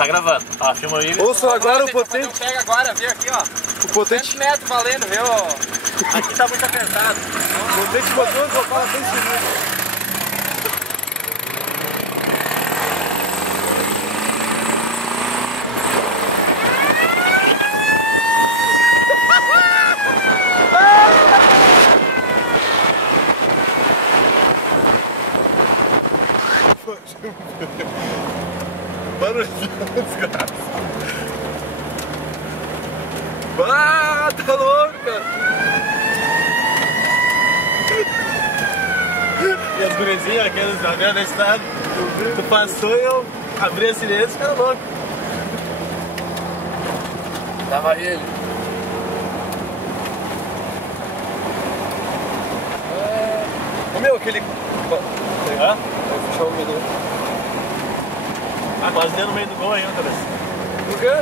tá gravando. Ó, filma aí. Ouçam agora o potente. Pega agora, viu aqui, ó. O potente. 100 metros valendo, viu? Aqui tá muito apertado. O potente botou os vocal até em cima. Barulhão, desgraça. Ah, tá louco, cara. E as gurezinhas, aqueles da venda da estrada, tu passou e eu abri a sirene e ficaram loucos. Tava ele. Ô meu, aquele. Hã? Vou fechar o meu. Ah, quase deu no meio do gol ainda, cabeça. Por quê?